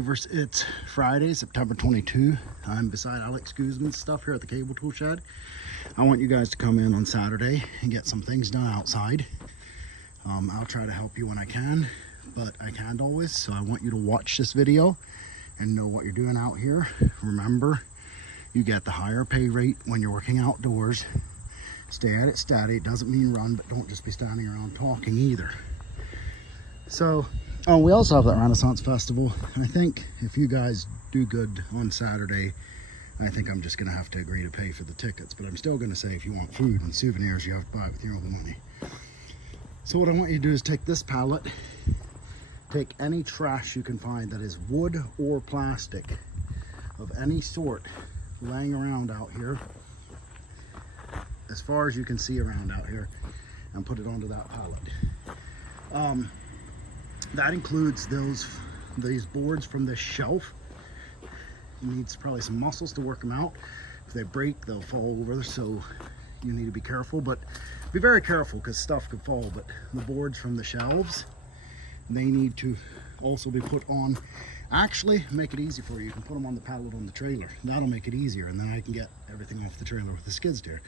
It's Friday, September 22. I'm beside Alex Guzman's stuff here at the cable tool shed. I want you guys to come in on Saturday and get some things done outside. I'll try to help you when I can, but I can't always, so I want you to watch this video and know what you're doing out here. Remember, you get the higher pay rate when you're working outdoors. Stay at it steady. It doesn't mean run, but don't just be standing around talking either. So, we also have that Renaissance Festival. I think if you guys do good on Saturday, I think I'm just going to have to agree to pay for the tickets. But I'm still going to say if you want food and souvenirs, you have to buy it with your own money. So what I want you to do is take this pallet, take any trash you can find that is wood or plastic of any sort laying around out here, as far as you can see around out here, and put it onto that pallet. That includes these boards from this shelf. It needs probably some muscles to work them out. If they break, they'll fall over, so you need to be careful, but be very careful because stuff could fall. But the boards from the shelves, they need to also be put on. Actually, make it easy for you. You can put them on the pallet on the trailer. That'll make it easier, and then I can get everything off the trailer with the skid steer.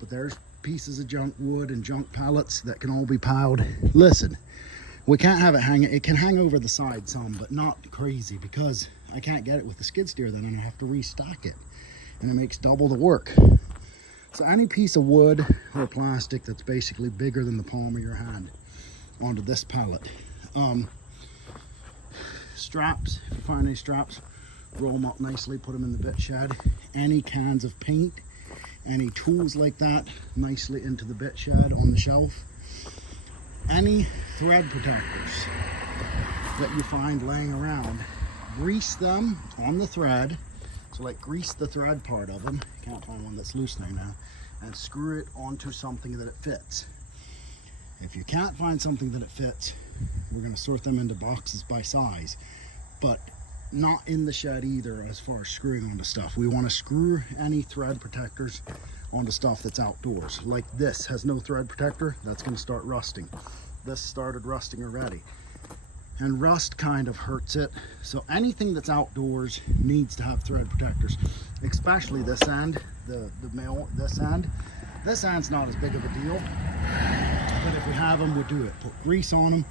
But there's pieces of junk wood and junk pallets that can all be piled. Listen, we can't have it hang. It can hang over the side some, but not crazy, because I can't get it with the skid steer then, and I have to restock it, and it makes double the work. So any piece of wood or plastic that's basically bigger than the palm of your hand onto this pallet. Straps, if you find any straps, roll them up nicely, put them in the bit shed. Any cans of paint, any tools like that, nicely into the bit shed on the shelf. Any thread protectors that you find laying around, grease them on the thread. So like grease the thread part of them, can't find one that's loosening now, and screw it onto something that it fits. If you can't find something that it fits, we're going to sort them into boxes by size, but not in the shed either as far as screwing onto stuff. We want to screw any thread protectors onto stuff that's outdoors. Like this has no thread protector, that's going to start rusting. This started rusting already, and rust kind of hurts it. So anything that's outdoors needs to have thread protectors, especially this end, the male, this end. This end's not as big of a deal, but if we have them, we'll do it. Put grease on them.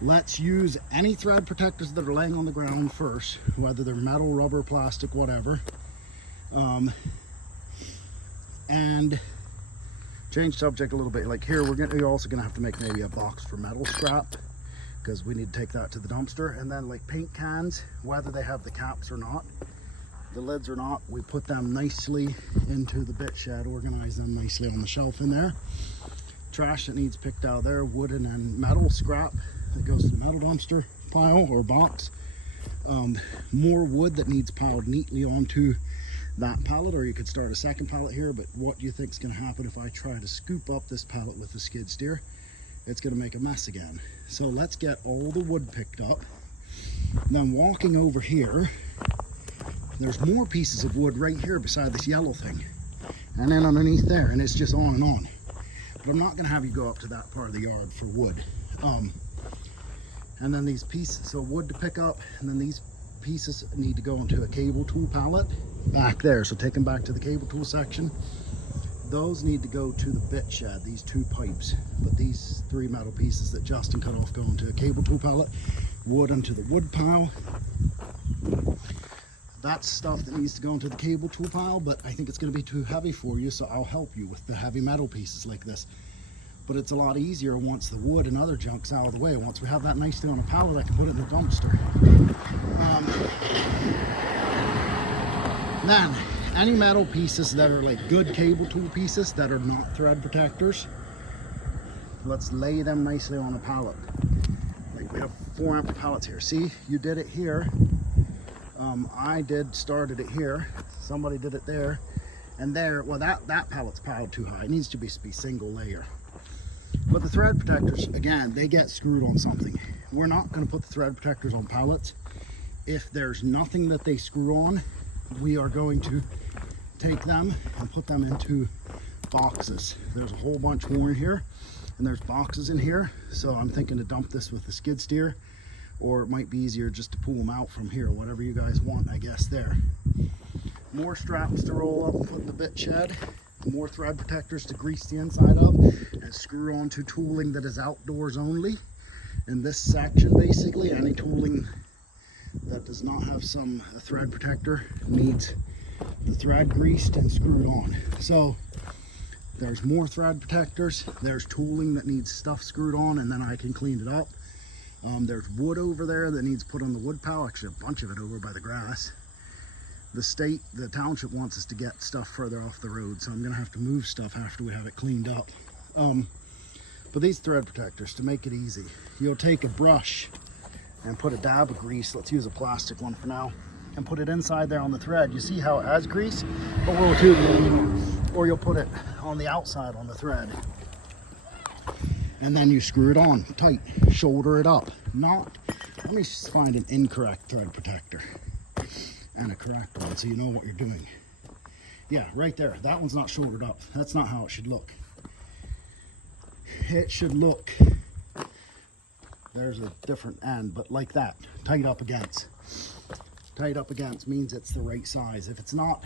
Let's use any thread protectors that are laying on the ground first, whether they're metal, rubber, plastic, whatever. And change subject a little bit. Like here, we're also gonna have to make maybe a box for metal scrap, because we need to take that to the dumpster. And then like paint cans, whether they have the caps or not, the lids or not, we put them nicely into the bit shed, organize them nicely on the shelf in there. Trash that needs picked out there, wooden and metal scrap that goes to the metal dumpster pile or box. More wood that needs piled neatly onto that pallet, or you could start a second pallet here. But what do you think is going to happen if I try to scoop up this pallet with the skid steer? It's going to make a mess again. So let's get all the wood picked up. Then walking over here, there's more pieces of wood right here beside this yellow thing, and then underneath there, and it's just on and on. But I'm not going to have you go up to that part of the yard for wood. And then these pieces, so wood to pick up, and then these pieces need to go into a cable tool pallet back there. So take them back to the cable tool section. Those need to go to the bit shed, these two pipes. But these three metal pieces that Justin cut off go into a cable tool pallet. Wood into the wood pile. That's stuff that needs to go into the cable tool pile, but I think it's going to be too heavy for you, so I'll help you with the heavy metal pieces like this. But it's a lot easier once the wood and other junk's out of the way. Once we have that nice thing on a pallet, I can put it in the dumpster. Then, any metal pieces that are like good cable tool pieces that are not thread protectors, let's lay them nicely on a pallet. Like we have 4 empty pallets here. See, you did it here. I started it here. Somebody did it there. And there, well, that pallet's piled too high. It needs to be single layer. But the thread protectors, again, they get screwed on something. We're not going to put the thread protectors on pallets. If there's nothing that they screw on, we are going to take them and put them into boxes. There's a whole bunch more in here, and there's boxes in here. So I'm thinking to dump this with the skid steer, or it might be easier just to pull them out from here, whatever you guys want, I guess. There. More straps to roll up and put in the bit shed. More thread protectors to grease the inside of and screw onto tooling that is outdoors only. In this section, basically, any tooling that does not have a thread protector needs the thread greased and screwed on. So there's more thread protectors, there's tooling that needs stuff screwed on, and then I can clean it up. There's wood over there that needs put on the wood pile, actually a bunch of it over by the grass. The township wants us to get stuff further off the road, so I'm gonna have to move stuff after we have it cleaned up. But these thread protectors, to make it easy, you'll take a brush and put a dab of grease, let's use a plastic one for now, and put it inside there on the thread. You see how it has grease? Or you'll put it on the outside on the thread. And then you screw it on tight, shoulder it up. Let me find an incorrect thread protector and a correct one so you know what you're doing. Yeah, right there, that one's not shouldered up. That's not how it should look. It should look, there's a different end, but like that, tight up against. Tight up against means it's the right size. If it's not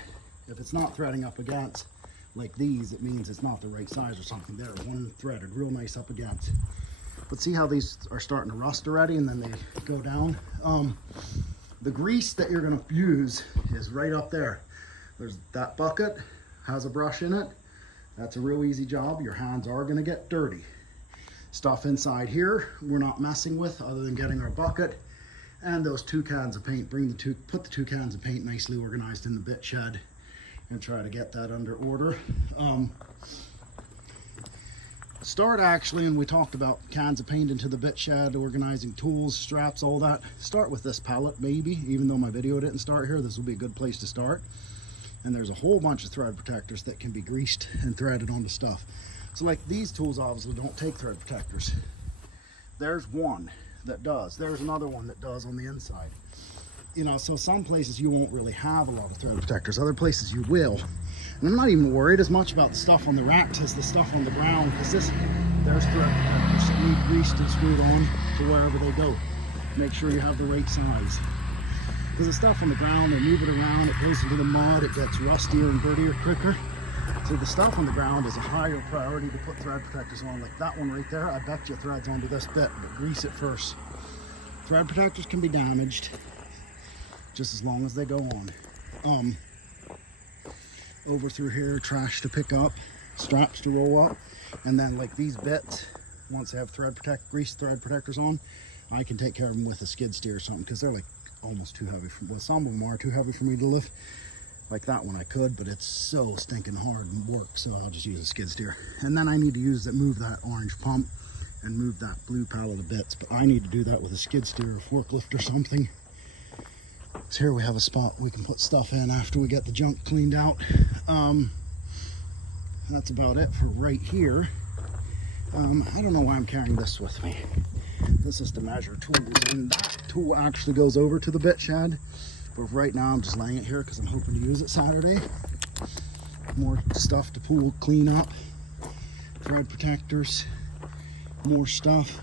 threading up against like these, it means it's not the right size or something. There, one threaded real nice up against. But see how these are starting to rust already and then they go down? The grease that you're gonna use is right up there. There's that bucket, has a brush in it. That's a real easy job. Your hands are gonna get dirty. Stuff inside here, we're not messing with other than getting our bucket and those 2 cans of paint. Put the 2 cans of paint nicely organized in the bit shed and try to get that under order. Start actually, and we talked about cans of paint into the bit shed, organizing tools, straps, all that. Start with this pallet maybe, even though my video didn't start here, this will be a good place to start. And there's a whole bunch of thread protectors that can be greased and threaded onto stuff. So like these tools obviously don't take thread protectors. There's one that does. There's another one that does on the inside. You know, so some places you won't really have a lot of thread protectors. Other places you will. And I'm not even worried as much about the stuff on the racks as the stuff on the ground, because there's thread protectors that need greased and screwed on to wherever they go. Make sure you have the right size. Because the stuff on the ground, they move it around, it goes into the mud, it gets rustier and dirtier quicker. So the stuff on the ground is a higher priority to put thread protectors on. Like that one right there, I bet you threads onto this bit, but grease it first. Thread protectors can be damaged just as long as they go on. Over through here, trash to pick up, straps to roll up, and then like these bits, once they have grease thread protectors on, I can take care of them with a skid steer or something, because they're like almost too heavy well, some of them are too heavy for me to lift. Like that one I could, but it's so stinking hard and work, so I'll just use a skid steer. And then I need to move that orange pump and move that blue pallet of bits, but I need to do that with a skid steer or forklift or something. So here we have a spot we can put stuff in after we get the junk cleaned out. That's about it for right here. I don't know why I'm carrying this with me. This is to measure tools, and that tool actually goes over to the bit shed. But right now I'm just laying it here because I'm hoping to use it Saturday. More stuff to pull, clean up, thread protectors, more stuff.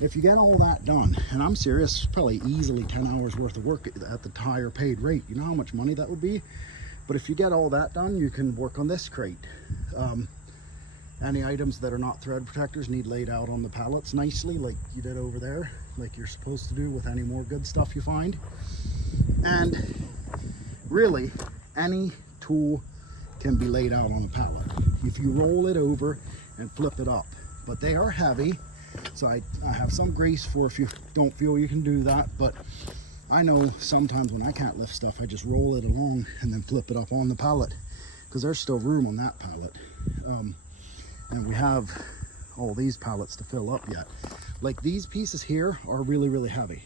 If you get all that done, and I'm serious, it's probably easily 10 hours worth of work at the higher paid rate. You know how much money that would be? But if you get all that done, you can work on this crate. Any items that are not thread protectors need laid out on the pallets nicely, like you did over there, like you're supposed to do with any more good stuff you find. And really, any tool can be laid out on a pallet if you roll it over and flip it up. But they are heavy, so I have some grease for if you don't feel you can do that. But I know sometimes when I can't lift stuff, I just roll it along and then flip it up on the pallet, because there's still room on that pallet. And we have all these pallets to fill up yet. Like these pieces here are really, really heavy.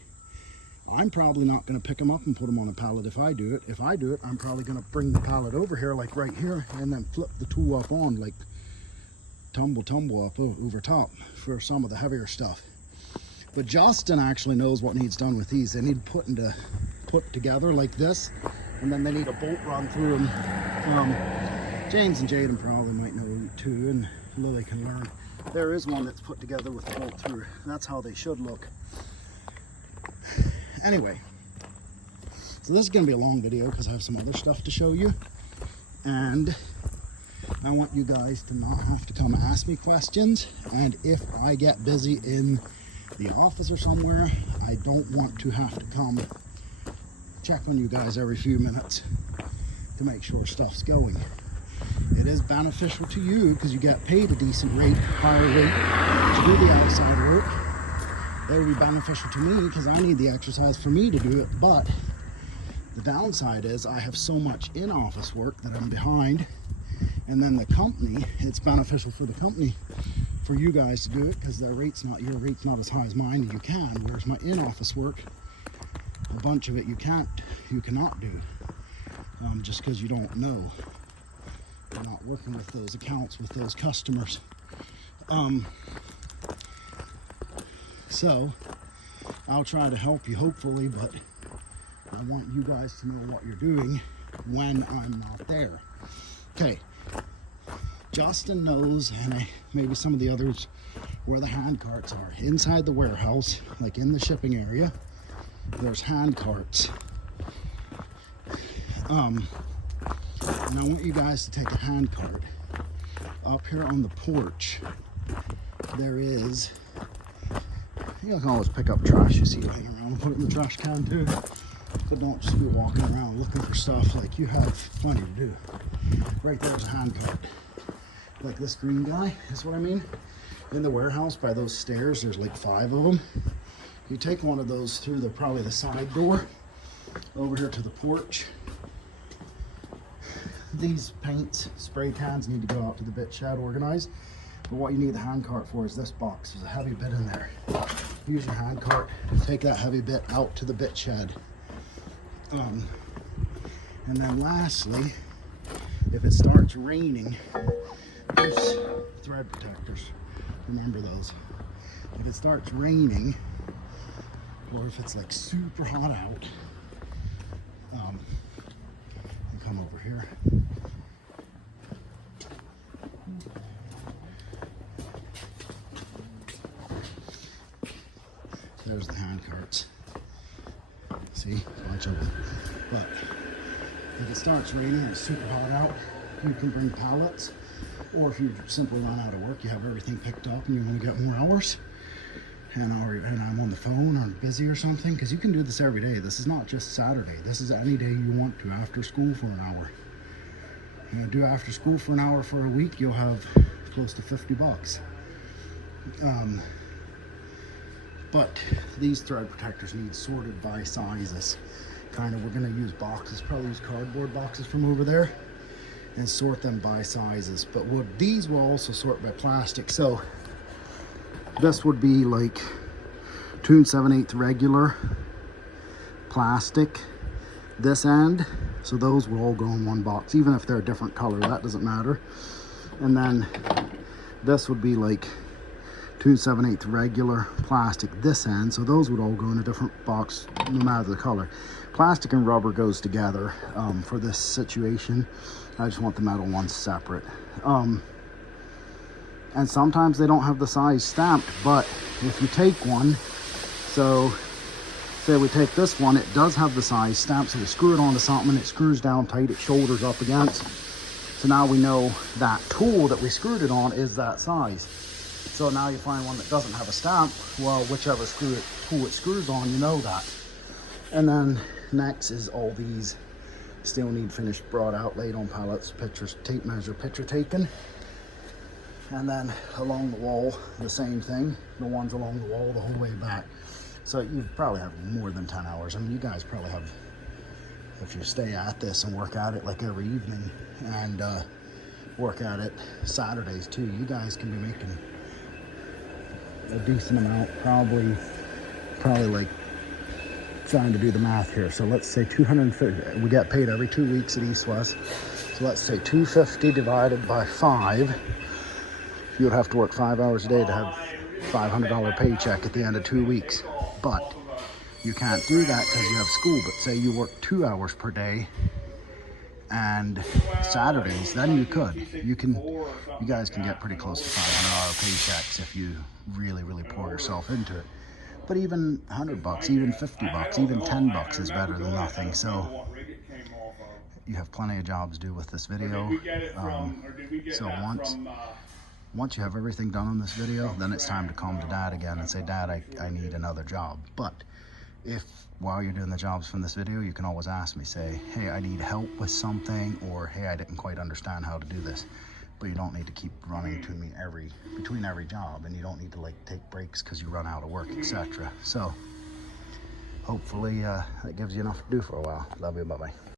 I'm probably not going to pick them up and put them on a pallet if I do it. If I do it, I'm probably going to bring the pallet over here, like right here, and then flip the tool up on, like tumble up over top for some of the heavier stuff. But Justin actually knows what needs done with these. They need put together like this, and then they need a bolt run through them. James and Jaden probably might know too, and Lily can learn. There is one that's put together with the bolt through. That's how they should look. Anyway, so this is going to be a long video because I have some other stuff to show you. And I want you guys to not have to come ask me questions. And if I get busy in the office or somewhere, I don't want to have to come check on you guys every few minutes to make sure stuff's going. It is beneficial to you because you get paid a decent rate, higher rate to do the outside work. That would be beneficial to me because I need the exercise for me to do it. But the downside is I have so much in-office work that I'm behind. And then the company, it's beneficial for the company for you guys to do it because their rate's not, your rate's not as high as mine, and you can. Whereas my in-office work, a bunch of it you cannot do just because you don't know. You're not working with those accounts, with those customers. So I'll try to help you hopefully, but I want you guys to know what you're doing when I'm not there. Okay, Justin knows, and maybe some of the others, where the hand carts are. Inside the warehouse, like in the shipping area, there's hand carts. And I want you guys to take a hand cart. Up here on the porch, there is, you can always pick up trash you see laying around and put it in the trash can too. But don't just be walking around looking for stuff, like you have plenty to do. Right there's a hand cart. Like this green guy, is what I mean. In the warehouse by those stairs, there's like 5 of them. You take one of those through probably the side door, over here to the porch. These paints, spray cans need to go out to the bit shed organized. But what you need the hand cart for is this box. There's a heavy bit in there. Use your hand cart, take that heavy bit out to the bit shed. And then lastly, if it starts raining, there's thread protectors. Remember those. If it starts raining, or if it's like super hot out, come over here. There's the hand carts. See, a bunch of them. But if it starts raining and it's super hot out, you can bring pallets. Or if you simply run out of work, you have everything picked up and you want to get more hours, and I'm on the phone or busy or something, because you can do this every day. This is not just Saturday. This is any day you want to after school for an hour. You know, do after school for an hour for a week, you'll have close to 50 bucks. But these thread protectors need sorted by sizes. We're gonna use boxes, probably use cardboard boxes from over there, and sort them by sizes. But these will also sort by plastic. So this would be like 2 7/8 regular plastic this end. So those will all go in one box, even if they're a different color, that doesn't matter. And then this would be like 2 7/8 regular plastic this end. So those would all go in a different box, no matter the color. Plastic and rubber goes together for this situation. I just want the metal ones separate. And sometimes they don't have the size stamped, but if you take one, so say we take this one, it does have the size stamped, so we screw it onto something and it screws down tight, it shoulders up against. So now we know that tool that we screwed it on is that size. So now you find one that doesn't have a stamp, well, whichever tool it screws on, you know that. And then next is all these still need finished, brought out, laid on pallets, pictures, tape measure, picture taken. And then along the wall, the same thing, the ones along the wall the whole way back. So you probably have more than 10 hours. I mean, you guys probably have, if you stay at this and work at it like every evening and work at it Saturdays too, you guys can be making a decent amount, probably like, trying to do the math here. So let's say 250, we get paid every 2 weeks at East West. So let's say 250 divided by 5. You would have to work 5 hours a day to have $500 paycheck at the end of 2 weeks. But you can't do that because you have school. But say you work 2 hours per day and Saturdays, then you guys can get pretty close to $500 paychecks if you really pour yourself into it. But even $100, even $50, even $10 is better than nothing. So you have plenty of jobs to do with this video. So once you have everything done on this video, then it's time to come to Dad again and say, Dad, I need another job. But if while you're doing the jobs from this video, you can always ask me, say, hey, I need help with something, or hey, I didn't quite understand how to do this. But you don't need to keep running to me between every job, and you don't need to like take breaks because you run out of work, etc. So hopefully that gives you enough to do for a while. Love you, bye-bye.